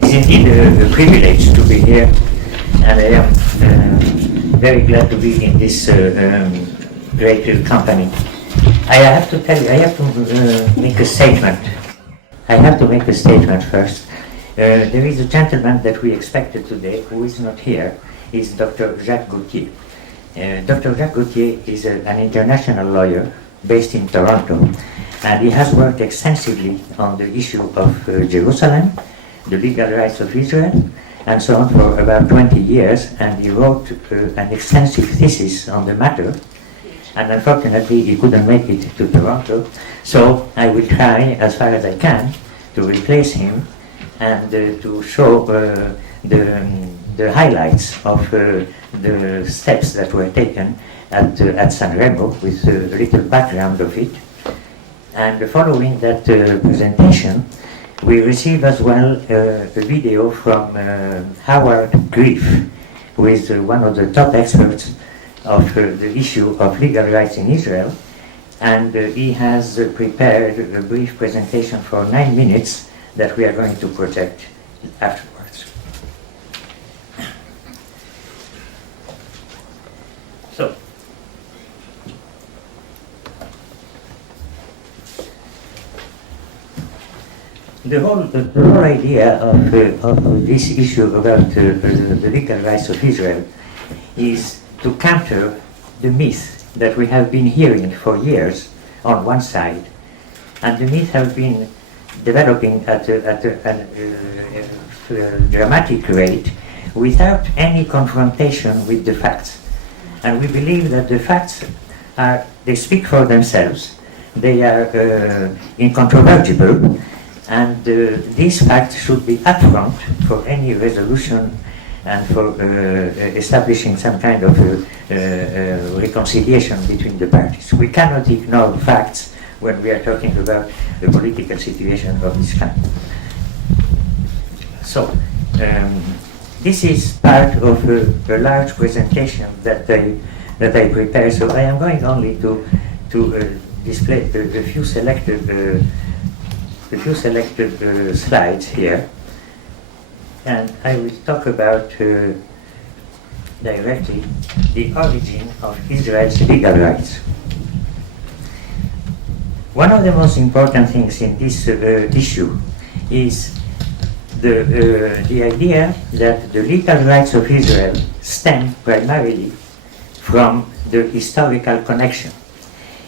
It's indeed a privilege to be here, and I am very glad to be in this great company. I have to tell you, I have to make a statement. I have to make a statement first. There is a gentleman that we expected today who is not here. Is Dr. Jacques Gauthier. Dr. Jacques Gauthier is an international lawyer based in Toronto, and he has worked extensively on the issue of Jerusalem, the legal rights of Israel, and so on for about 20 years, and he wrote an extensive thesis on the matter, and unfortunately he couldn't make it to Toronto, so I will try as far as I can to replace him and to show the highlights of the steps that were taken at San Remo, with a little background of it. And following that presentation, we receive as well a video from Howard Grief, who is one of the top experts of the issue of legal rights in Israel, and he has prepared a brief presentation for 9 minutes that we are going to project afterwards. So, the whole idea of this issue about the legal rights of Israel is to counter the myth that we have been hearing for years on one side, and the myth has been developing at a dramatic rate without any confrontation with the facts. And we believe that the facts they speak for themselves, they are incontrovertible, and these facts should be upfront for any resolution and for establishing some kind of reconciliation between the parties. We cannot ignore facts when we are talking about the political situation of this kind. So, this is part of a large presentation that I prepared. So I am going only to display the few selected slides here, and I will talk about directly the origin of Israel's legal rights. One of the most important things in this issue is the idea that the legal rights of Israel stem primarily from the historical connection.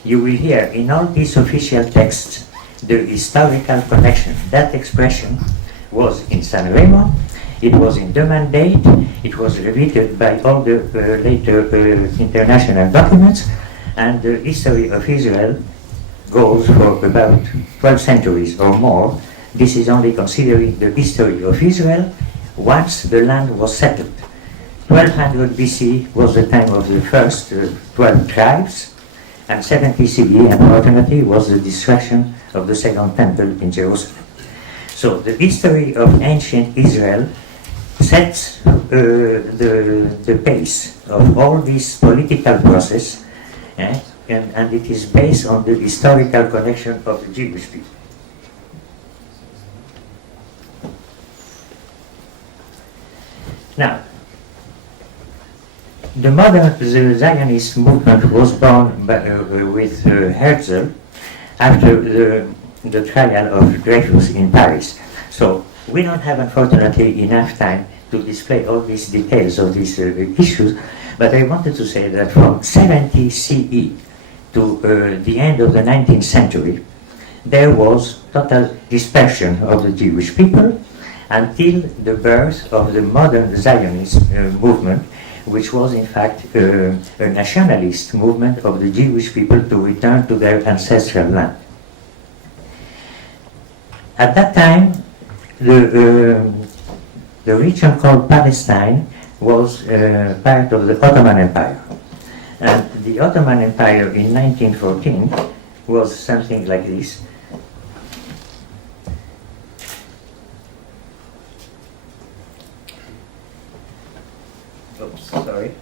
You will hear in all these official texts the historical connection. That expression was in San Remo, it was in the mandate, it was repeated by all the later international documents, and the history of Israel goes for about 12 centuries or more. This is only considering the history of Israel once the land was settled. 1200 BC was the time of the first 12 tribes, and 70 CE, unfortunately, was the destruction of the Second Temple in Jerusalem. So the history of ancient Israel sets the pace of all this political process, and it is based on the historical connection of the Jewish people. Now, the modern Zionist movement was born with Herzl after the trial of Dreyfus in Paris. So we don't have, unfortunately, enough time to display all these details of these issues, but I wanted to say that from 70 CE to the end of the 19th century, there was total dispersion of the Jewish people until the birth of the modern Zionist movement, which was in fact a nationalist movement of the Jewish people to return to their ancestral land. At that time, the region called Palestine was part of the Ottoman Empire. And the Ottoman Empire in 1914 was something like this. Oops, sorry.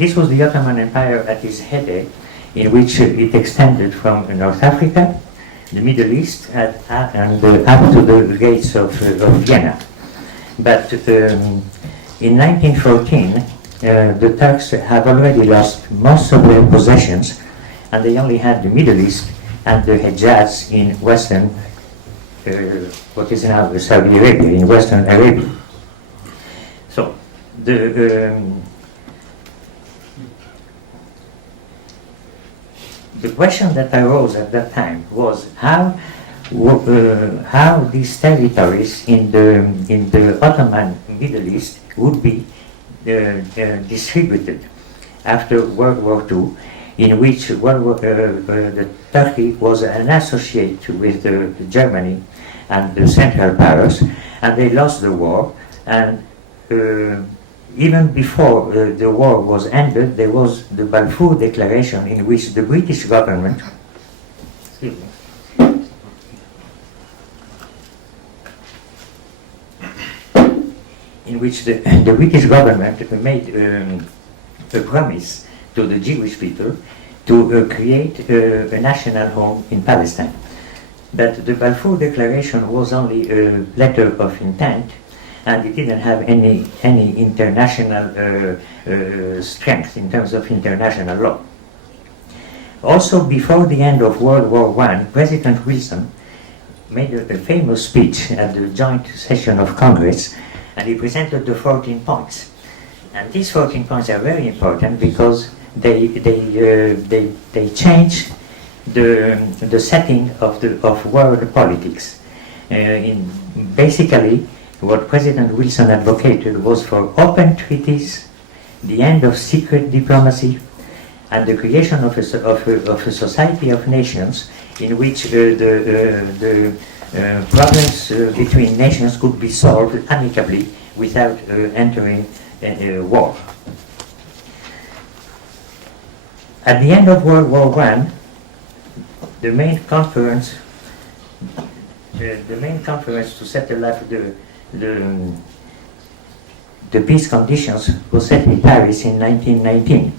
this was the Ottoman Empire at its heyday, in which it extended from North Africa, the Middle East, and up to the gates of Vienna. But in 1914, the Turks have already lost most of their possessions, and they only had the Middle East and the Hejaz in western, what is now Saudi Arabia, in western Arabia. So the question that arose at that time was how these territories in the Ottoman Middle East would be distributed after World War II, in which the Turkey was an associate with Germany and the Central Powers, and they lost the war. And even before the war was ended, there was the Balfour Declaration, in which the British government, the British government made a promise to the Jewish people to create a national home in Palestine. But the Balfour Declaration was only a letter of intent, and it didn't have any international strength in terms of international law. Also, before the end of World War I, President Wilson made a famous speech at the joint session of Congress, and he presented the 14 points. And these 14 points are very important because they change the setting of world politics. Basically, what President Wilson advocated was for open treaties, the end of secret diplomacy, and the creation of a society of nations in which the problems between nations could be solved amicably without entering war. At the end of World War I, the main conference to settle up the peace conditions was set in Paris in 1919.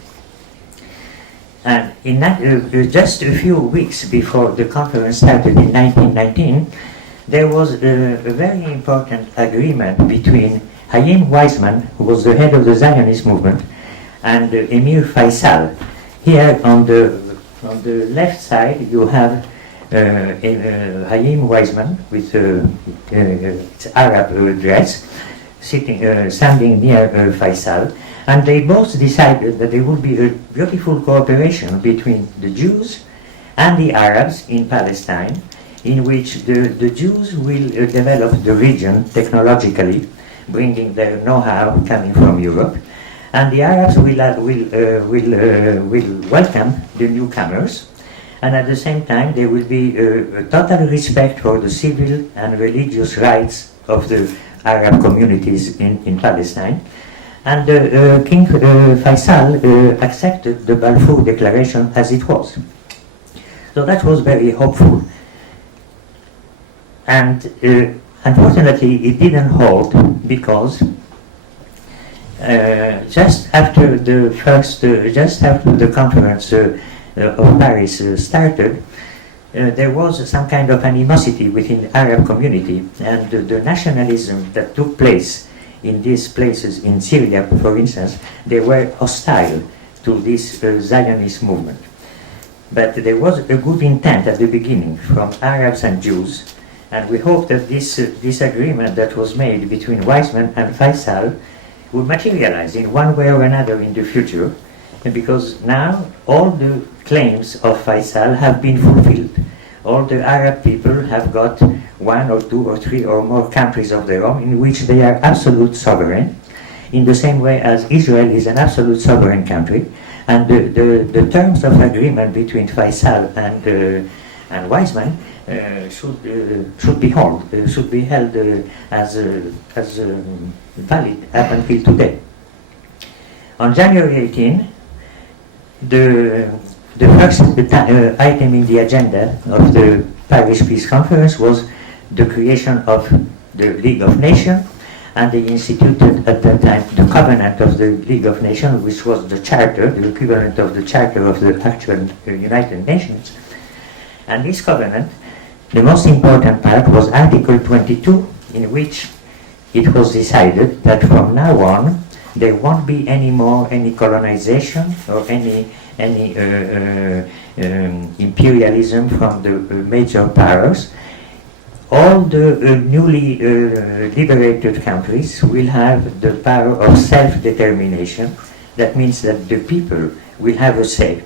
And in just a few weeks before the conference started in 1919, there was a very important agreement between Haim Weizmann, who was the head of the Zionist movement, and Emir Faisal. Here on the left side you have Haim Weizmann with its Arab dress, standing near Faisal, and they both decided that there would be a beautiful cooperation between the Jews and the Arabs in Palestine, in which the Jews will develop the region technologically, bringing their know-how coming from Europe, and the Arabs will welcome the newcomers, and at the same time there will be a total respect for the civil and religious rights of the Arab communities in Palestine. And King Faisal accepted the Balfour Declaration as it was. So that was very hopeful. And unfortunately it didn't hold, because just after the conference of Paris started, there was some kind of animosity within the Arab community, and the nationalism that took place in these places, in Syria for instance, they were hostile to this Zionist movement. But there was a good intent at the beginning from Arabs and Jews, and we hope that this agreement that was made between Weizmann and Faisal will materialize in one way or another in the future, because now all the claims of Faisal have been fulfilled. All the Arab people have got 1 or 2 or 3 or more countries of their own in which they are absolute sovereign, in the same way as Israel is an absolute sovereign country. And the terms of agreement between Faisal and Weizmann should be held as valid up until today. On January 18, the first item in the agenda of the Paris Peace Conference was the creation of the League of Nations, and they instituted at that time the Covenant of the League of Nations, which was the charter, the equivalent of the charter of the actual United Nations. And this covenant, the most important part was Article 22, in which it was decided that from now on there won't be any more any colonization or any imperialism from the major powers. All the newly liberated countries will have the power of self-determination. That means that the people will have a say,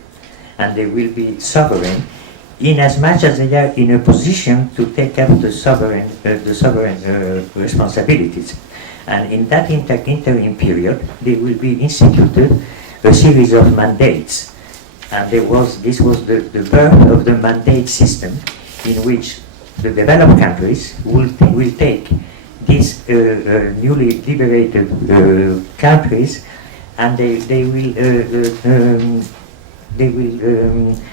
and they will be sovereign, in as much as they are in a position to take up the sovereign responsibilities. And in that interim period, there will be instituted a series of mandates. And this was the birth of the mandate system, in which the developed countries will take these newly liberated countries, and they will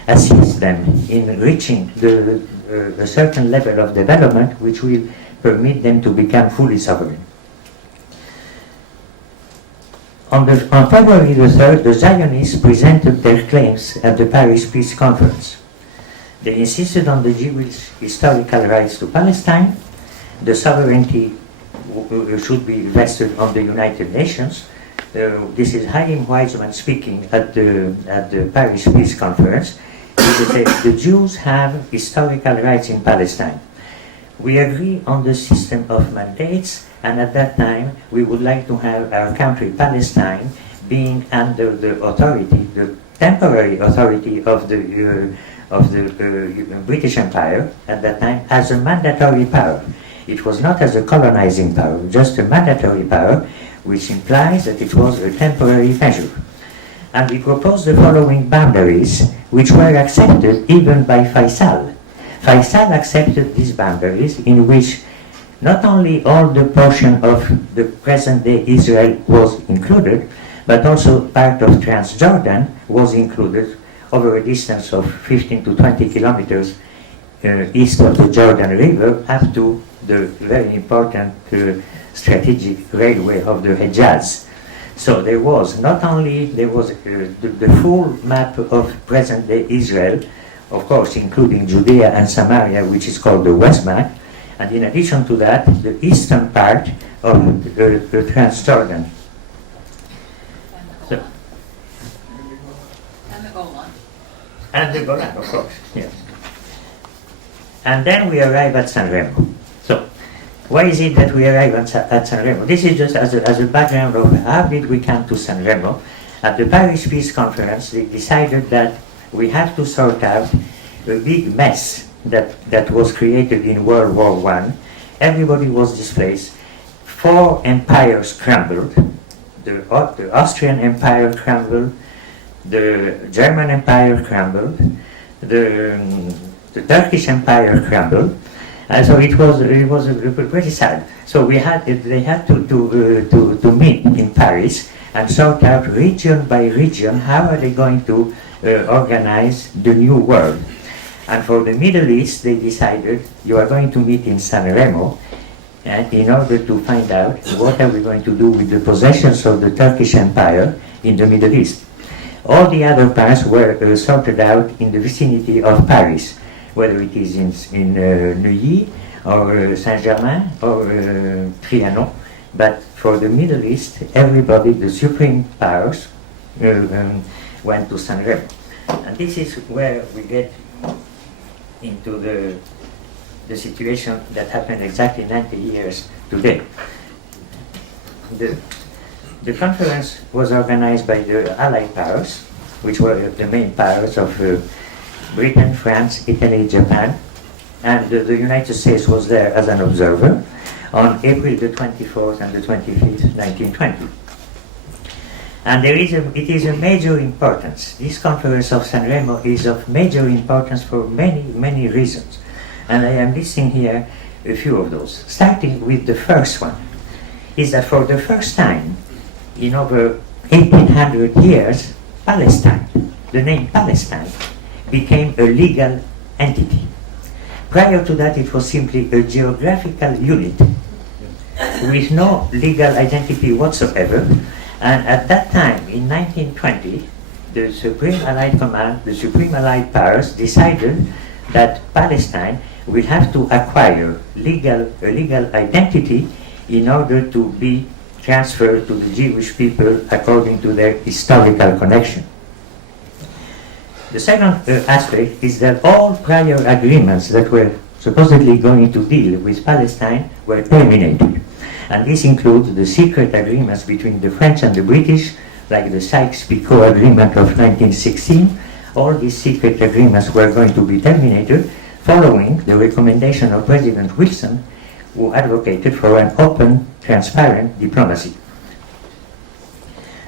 assist them in reaching a certain level of development which will permit them to become fully sovereign. On February the 3rd, the Zionists presented their claims at the Paris Peace Conference. They insisted on the Jewish historical rights to Palestine. The sovereignty should be vested on the United Nations. This is Chaim Weizmann speaking at the Paris Peace Conference. He said, the Jews have historical rights in Palestine. We agree on the system of mandates, and at that time we would like to have our country Palestine being under the authority, the temporary authority of the British Empire at that time, as a mandatory power. It was not as a colonizing power, just a mandatory power, which implies that it was a temporary measure. And we proposed the following boundaries, which were accepted even by Faisal. Faisal accepted these boundaries, in which not only all the portion of the present-day Israel was included, but also part of Transjordan was included over a distance of 15 to 20 kilometers east of the Jordan River, up to the very important strategic railway of the Hejaz. So there was not only the full map of present-day Israel, of course including Judea and Samaria, which is called the West Bank, and in addition to that, the eastern part of the Transjordan. So, and the Golan, of course, yes. And then we arrive at San Remo. So, why is it that we arrive at San Remo? This is just as a background of how did we come to San Remo. At the Paris Peace Conference, they decided that we have to sort out a big mess that was created in World War I. Everybody was displaced. 4 empires crumbled. The Austrian Empire crumbled. The German Empire crumbled. The Turkish Empire crumbled. And so it was pretty sad. So they had to meet in Paris and sort out region by region how are they going to organize the new world. And for the Middle East, they decided you are going to meet in San Remo, and in order to find out what are we going to do with the possessions of the Turkish Empire in the Middle East. All the other parts were sorted out in the vicinity of Paris, whether it is in Neuilly or Saint-Germain or Trianon. But for the Middle East, everybody, the supreme powers, went to San Remo. And this is where we get into the situation that happened exactly 90 years today. The conference was organized by the Allied powers, which were the main powers of Britain, France, Italy, Japan, and the United States was there as an observer on April the 24th and the 25th, 1920. And it is a major importance. This conference of San Remo is of major importance for many, many reasons. And I am listing here a few of those. Starting with the first one, is that for the first time in over 1800 years, Palestine, the name Palestine, became a legal entity. Prior to that, it was simply a geographical unit. with no legal identity whatsoever. And at that time, in 1920, the Supreme Allied Command, the Supreme Allied Powers decided that Palestine will have to acquire a legal identity in order to be transferred to the Jewish people according to their historical connection. The second aspect is that all prior agreements that were supposedly going to deal with Palestine were terminated. And this includes the secret agreements between the French and the British, like the Sykes-Picot Agreement of 1916. All these secret agreements were going to be terminated following the recommendation of President Wilson, who advocated for an open, transparent diplomacy.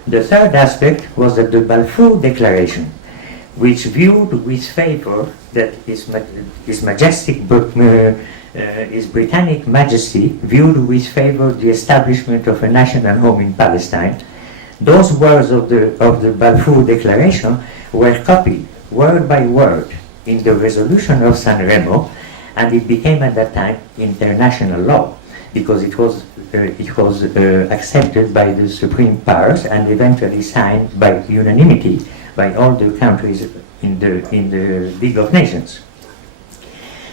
The third aspect was that the Balfour Declaration, which viewed with favor that His Majestic His Britannic Majesty viewed with favor the establishment of a national home in Palestine. Those words of the Balfour Declaration were copied word by word in the resolution of San Remo, and it became at that time international law because it was accepted by the Supreme Powers and eventually signed by unanimity by all the countries in the League of Nations.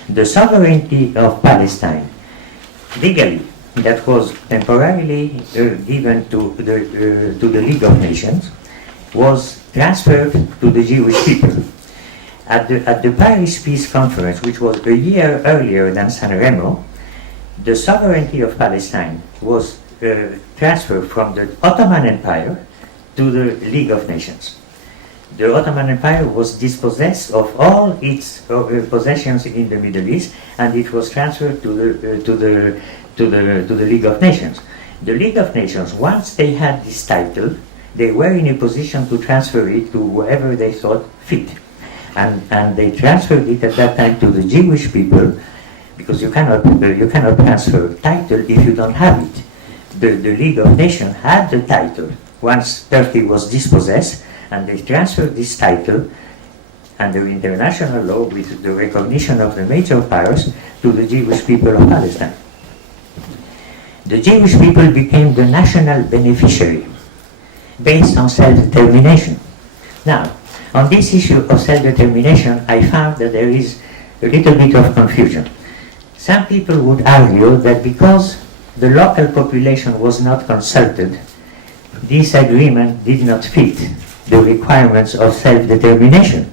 The sovereignty of Palestine, legally, that was temporarily given to the League of Nations, was transferred to the Jewish people. At the Paris Peace Conference, which was a year earlier than San Remo, the sovereignty of Palestine was transferred from the Ottoman Empire to the League of Nations. The Ottoman Empire was dispossessed of all its possessions in the Middle East, and it was transferred to the League of Nations. The League of Nations, once they had this title, they were in a position to transfer it to whoever they thought fit. And they transferred it at that time to the Jewish people, because you cannot transfer title if you don't have it. The League of Nations had the title once Turkey was dispossessed, and they transferred this title under international law with the recognition of the major powers to the Jewish people of Palestine. The Jewish people became the national beneficiary based on self-determination. Now, on this issue of self-determination, I found that there is a little bit of confusion. Some people would argue that because the local population was not consulted, this agreement did not fit the requirements of self-determination.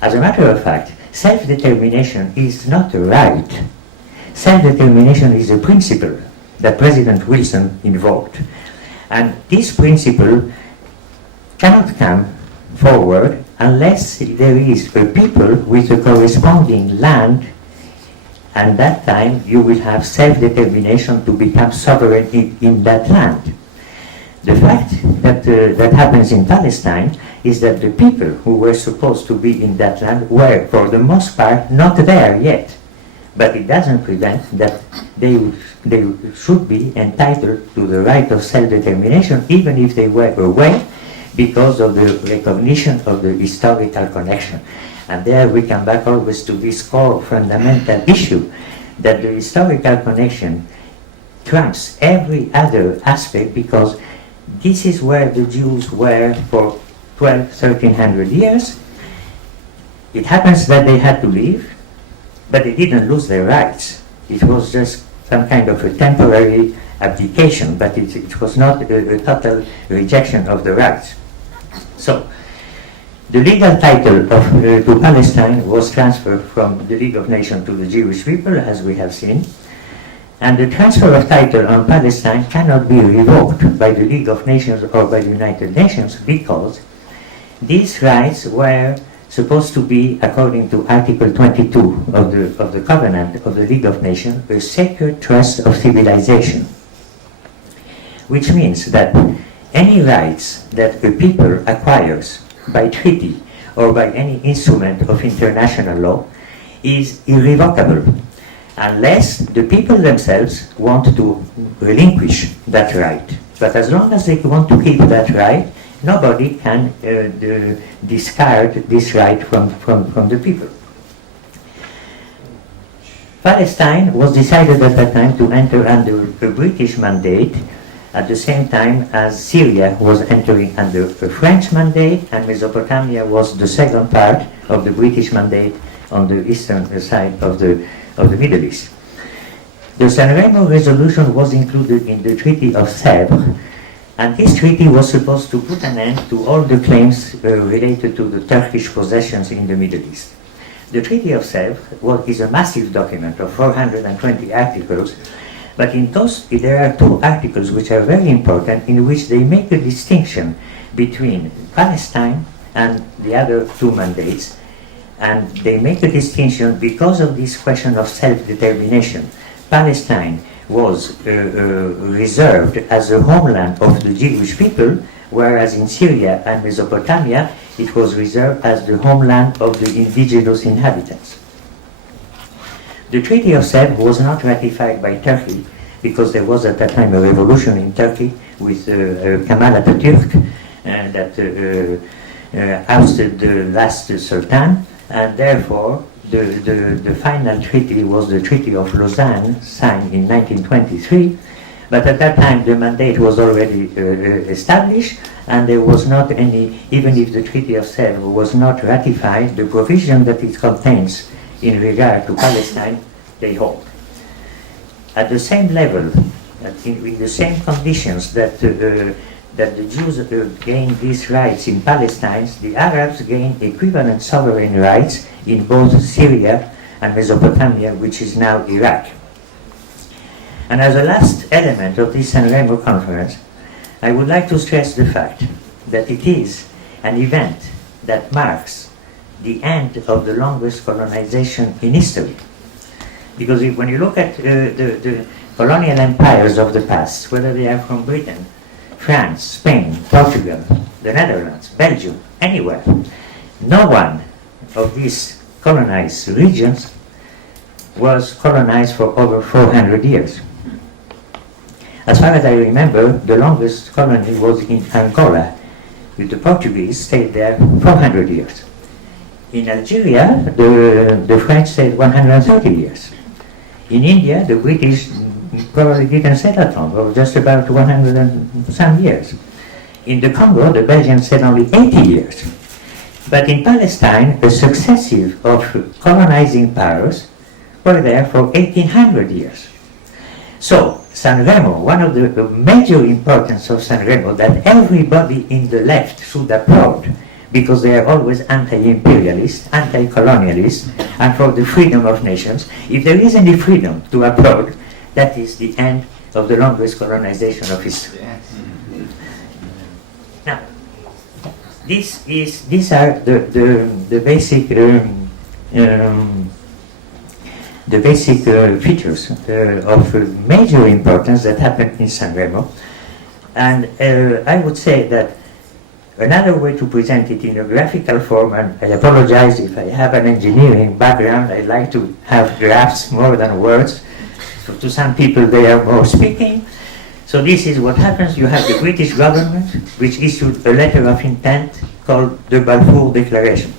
As a matter of fact, self-determination is not a right. Self-determination is a principle that President Wilson invoked. And this principle cannot come forward unless there is a people with a corresponding land, and that time you will have self-determination to become sovereign in that land. The fact that happens in Palestine is that the people who were supposed to be in that land were, for the most part, not there yet. But it doesn't prevent that they should be entitled to the right of self-determination, even if they were away, because of the recognition of the historical connection. And there we come back always to this core fundamental issue, that the historical connection trumps every other aspect, because this is where the Jews were for 1300 years. It happens that they had to leave, but they didn't lose their rights. It was just some kind of a temporary abdication, but it was not a total rejection of the rights. So, the legal title to Palestine was transferred from the League of Nations to the Jewish people, as we have seen. And the transfer of title on Palestine cannot be revoked by the League of Nations or by the United Nations, because these rights were supposed to be, according to Article 22 of the Covenant of the League of Nations, a sacred trust of civilization, which means that any rights that a people acquires by treaty or by any instrument of international law is irrevocable, unless the people themselves want to relinquish that right. But as long as they want to keep that right, nobody can discard this right from the people. Palestine was decided at that time to enter under a British mandate at the same time as Syria was entering under a French mandate, and Mesopotamia was the second part of the British mandate on the eastern side of the Middle East. The San Remo Resolution was included in the Treaty of Sèvres, and this treaty was supposed to put an end to all the claims related to the Turkish possessions in the Middle East. The Treaty of Sèvres is a massive document of 420 articles, but in those there are two articles which are very important, in which they make a distinction between Palestine and the other two mandates, and they make a distinction because of this question of self-determination. Palestine was reserved as a homeland of the Jewish people, whereas in Syria and Mesopotamia it was reserved as the homeland of the indigenous inhabitants. The Treaty of Sèvres was not ratified by Turkey because there was at that time a revolution in Turkey with Kemal Atatürk that ousted the last sultan, and therefore the final treaty was the Treaty of Lausanne, signed in 1923, but at that time the mandate was already established, and there was not any, even if the Treaty of Sèvres was not ratified, the provision that it contains in regard to Palestine, they hold. At the same level, in the same conditions that the Jews gained these rights in Palestine, the Arabs gained equivalent sovereign rights in both Syria and Mesopotamia, which is now Iraq. And as a last element of this San Remo conference, I would like to stress the fact that it is an event that marks the end of the longest colonization in history. Because when you look at the colonial empires of the past, whether they are from Britain, France, Spain, Portugal, the Netherlands, Belgium, anywhere, no one of these colonized regions was colonized for over 400 years. As far as I remember, the longest colony was in Angola, with the Portuguese stayed there 400 years. In Algeria, the French stayed 130 years. In India, the British probably didn't stay that long, or just about 100 and some years. In the Congo, the Belgians stayed only 80 years. But in Palestine, a successive of colonizing powers were there for 1800 years. So, San Remo, one of the major importance of San Remo that everybody in the left should applaud, because they are always anti-imperialist, anti-colonialist, and for the freedom of nations. If there is any freedom to applaud, that is the end of the longest colonization of history. Now, these are the basic features of major importance that happened in San Remo, and I would say that another way to present it in a graphical form, and I apologize if I have an engineering background, I like to have graphs more than words. So to some people they are more speaking. So this is what happens. You have the British government, which issued a letter of intent called the Balfour Declaration.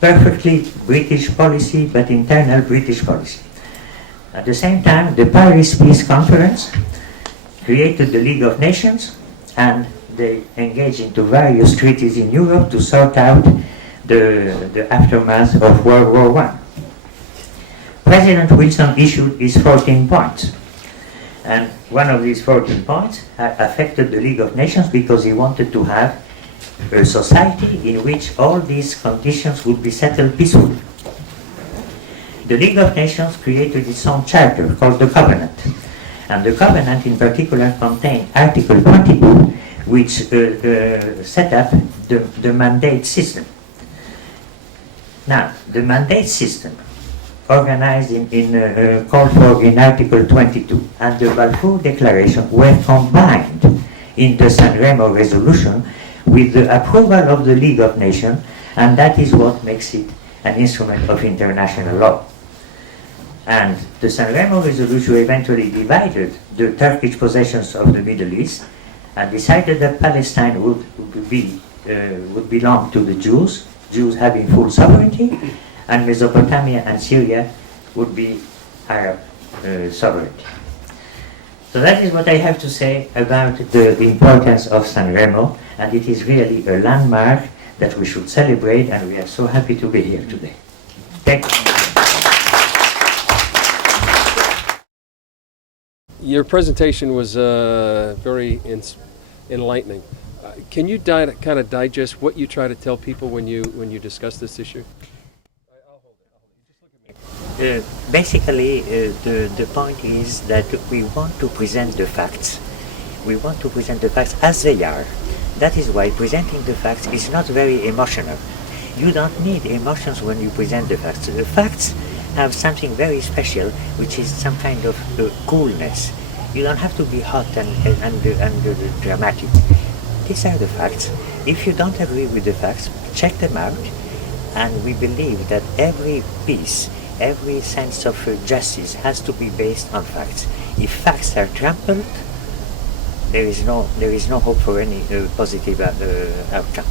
Perfectly British policy, but internal British policy. At the same time, the Paris Peace Conference created the League of Nations, and they engaged into various treaties in Europe to sort out the aftermath of World War I. President Wilson issued his 14 points. And one of these 14 points affected the League of Nations because he wanted to have a society in which all these conditions would be settled peacefully. The League of Nations created its own charter called the Covenant. And the Covenant in particular contained Article 22, which set up the mandate system. Now, the mandate system, organized called for in Article 22, and the Balfour Declaration were combined in the San Remo Resolution with the approval of the League of Nations, and that is what makes it an instrument of international law. And the San Remo Resolution eventually divided the Turkish possessions of the Middle East and decided that Palestine would belong to the Jews having full sovereignty, and Mesopotamia and Syria would be Arab sovereignty. So that is what I have to say about the importance of San Remo, and it is really a landmark that we should celebrate, and we are so happy to be here today. Thank you. Your presentation was very enlightening. Can you kind of digest what you try to tell people when you discuss this issue? Basically, the point is that we want to present the facts. We want to present the facts as they are. That is why presenting the facts is not very emotional. You don't need emotions when you present the facts. The facts have something very special, which is some kind of coolness. You don't have to be hot and dramatic. These are the facts. If you don't agree with the facts, check them out. And we believe that every peace, every sense of justice has to be based on facts. If facts are trampled, there is no hope for any positive outcome.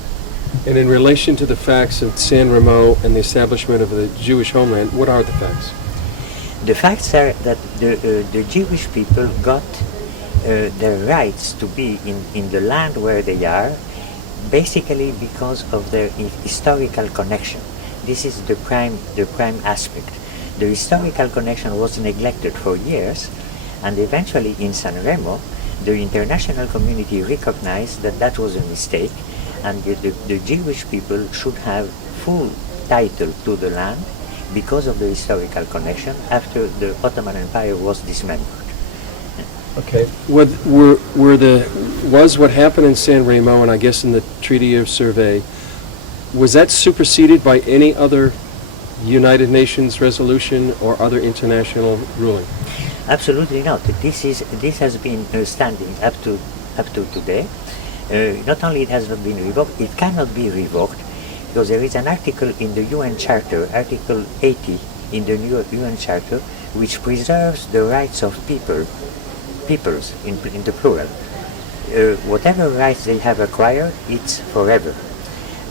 And in relation to the facts of San Remo and the establishment of the Jewish homeland, what are the facts? The facts are that the Jewish people got their rights to be in the land where they are, basically because of their historical connection. This is the prime aspect. The historical connection was neglected for years, and eventually in San Remo, the international community recognized that that was a mistake, and the Jewish people should have full title to the land because of the historical connection after the Ottoman Empire was dismembered. Okay. Was what happened in San Remo, and I guess in the Treaty of Survey, was that superseded by any other United Nations resolution or other international ruling? Absolutely not. This has been standing up to today. Not only it has not been revoked, it cannot be revoked, because there is an article in the UN Charter, Article 80 in the new UN Charter, which preserves the rights of peoples in the plural. Whatever rights they have acquired, it's forever.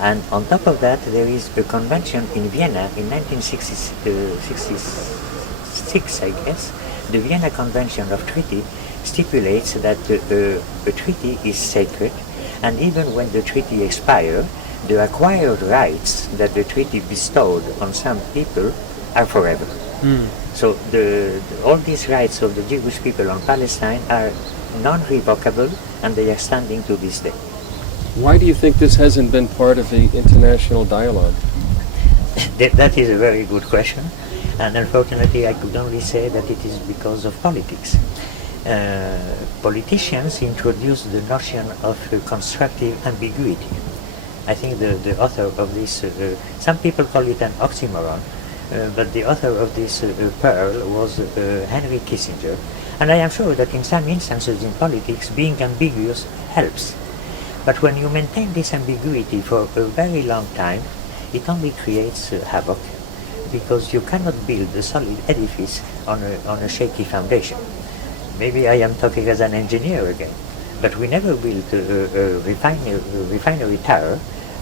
And on top of that, there is a convention in Vienna in 1966, I guess. The Vienna Convention of Treaty stipulates that a treaty is sacred, and even when the treaty expires, the acquired rights that the treaty bestowed on some people are forever. So all these rights of the Jewish people on Palestine are non-revocable, and they are standing to this day. Why do you think this hasn't been part of the international dialogue? That is a very good question, and unfortunately I could only say that it is because of politics. Politicians introduced the notion of constructive ambiguity. I think the author of this, some people call it an oxymoron, but the author of this pearl was Henry Kissinger, and I am sure that in some instances in politics being ambiguous helps. But when you maintain this ambiguity for a very long time, it only creates havoc, because you cannot build a solid edifice on a shaky foundation. Maybe I am talking as an engineer again, but we never build a refinery tower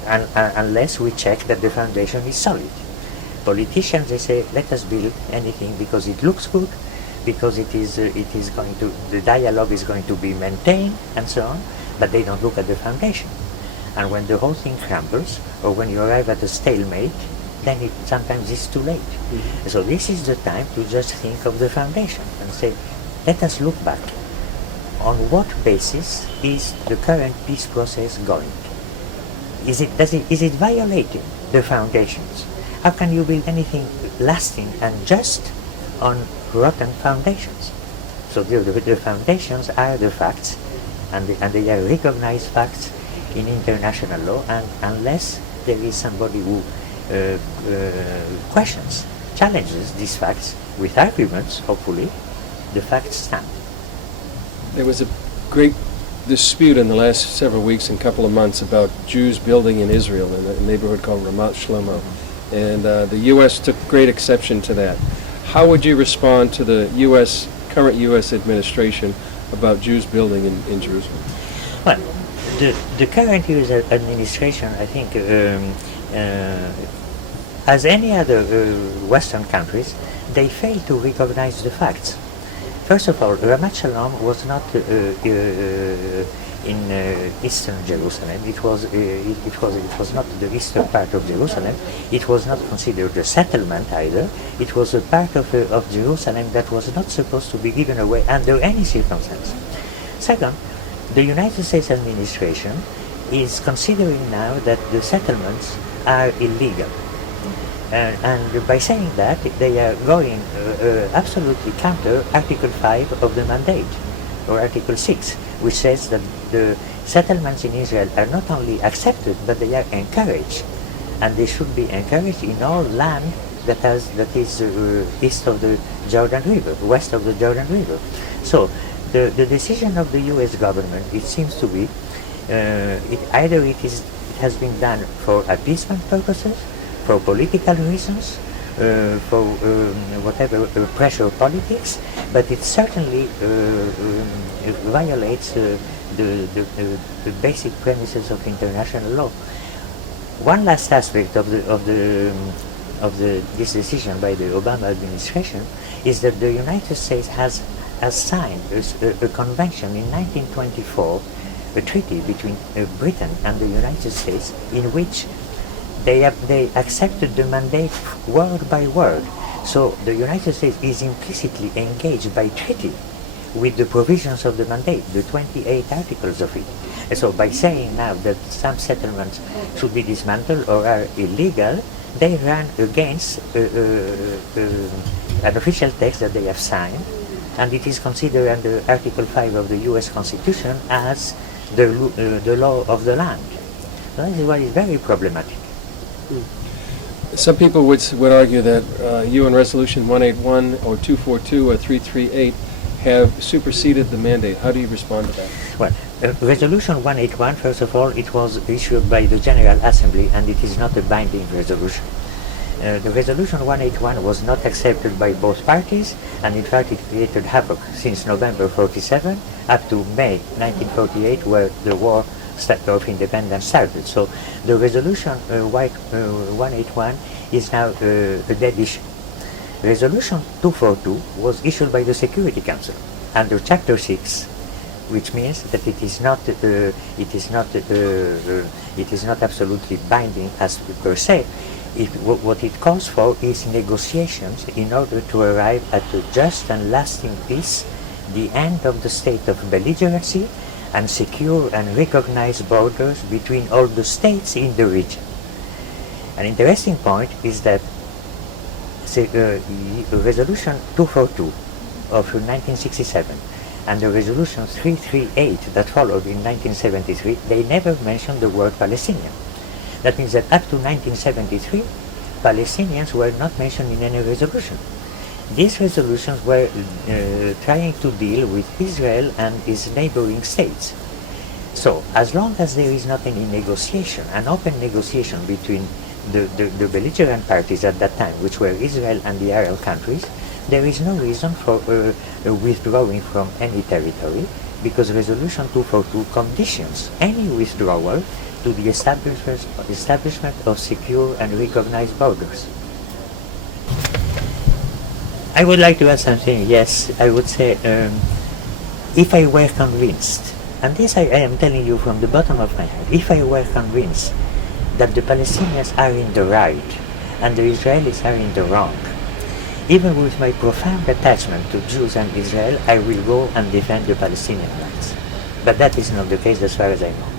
unless we check that the foundation is solid. Politicians, they say, let us build anything because it looks good, because it is going to, the dialogue is going to be maintained, and so on. But they don't look at the foundation. And when the whole thing crumbles, or when you arrive at a stalemate, then sometimes it's too late. So this is the time to just think of the foundation and say, let us look back. On what basis is the current peace process going? Is it violating the foundations? How can you build anything lasting and just on rotten foundations? So the foundations are the facts, and they are recognized facts in international law, and unless there is somebody who questions, challenges these facts with arguments, hopefully, the facts stand. There was a great dispute in the last several weeks and couple of months about Jews building in Israel in a neighborhood called Ramat Shlomo, and the U.S. took great exception to that. How would you respond to the current U.S. administration about Jews building in Jerusalem? Well, the current U.S. administration, I think, as any other Western countries, they fail to recognize the facts. First of all, Ramat Shalom was not in eastern Jerusalem. It was not the eastern part of Jerusalem. It was not considered a settlement either. It was a part of Jerusalem that was not supposed to be given away under any circumstance. Second, the United States administration is considering now that the settlements are illegal. And by saying that, they are going absolutely counter Article 5 of the mandate, or Article 6, which says that the settlements in Israel are not only accepted, but they are encouraged. And they should be encouraged in all land that is east of the Jordan River, west of the Jordan River. So the decision of the U.S. government, it seems to be, either it has been done for appeasement purposes, for political reasons, for whatever pressure politics, but it certainly violates the basic premises of international law. One last aspect of this decision by the Obama administration is that the United States has signed a convention in 1924, a treaty between Britain and the United States, in which they accepted the mandate word by word. So the United States is implicitly engaged by treaty with the provisions of the mandate, the 28 articles of it. And so by saying now that some settlements should be dismantled or are illegal, they run against an official text that they have signed, and it is considered under Article 5 of the US Constitution as the law of the land. So this is what is very problematic. Some people would argue that UN Resolution 181 or 242 or 338 have superseded the mandate. How do you respond to that? Well, Resolution 181, first of all, it was issued by the General Assembly, and it is not a binding resolution. The Resolution 181 was not accepted by both parties, and in fact it created havoc since November 47 up to May 1948, where the war of independence started. So the Resolution 181 is now a dead issue. Resolution 242 was issued by the Security Council under Chapter 6, which means that it is not absolutely binding as per se. What it calls for is negotiations in order to arrive at a just and lasting peace, the end of the state of belligerency, and secure and recognized borders between all the states in the region. An interesting point is that Resolution 242 of 1967 and the Resolution 338 that followed in 1973, they never mentioned the word Palestinian. That means that up to 1973, Palestinians were not mentioned in any resolution. These resolutions were trying to deal with Israel and its neighboring states. So, as long as there is not any negotiation, an open negotiation between the belligerent parties at that time, which were Israel and the Arab countries, there is no reason for withdrawing from any territory, because Resolution 242 conditions any withdrawal to the establishment of secure and recognized borders. I would like to add something. Yes, I would say, if I were convinced, and this I am telling you from the bottom of my heart, if I were convinced that the Palestinians are in the right and the Israelis are in the wrong, even with my profound attachment to Jews and Israel, I will go and defend the Palestinian rights. But that is not the case as far as I know.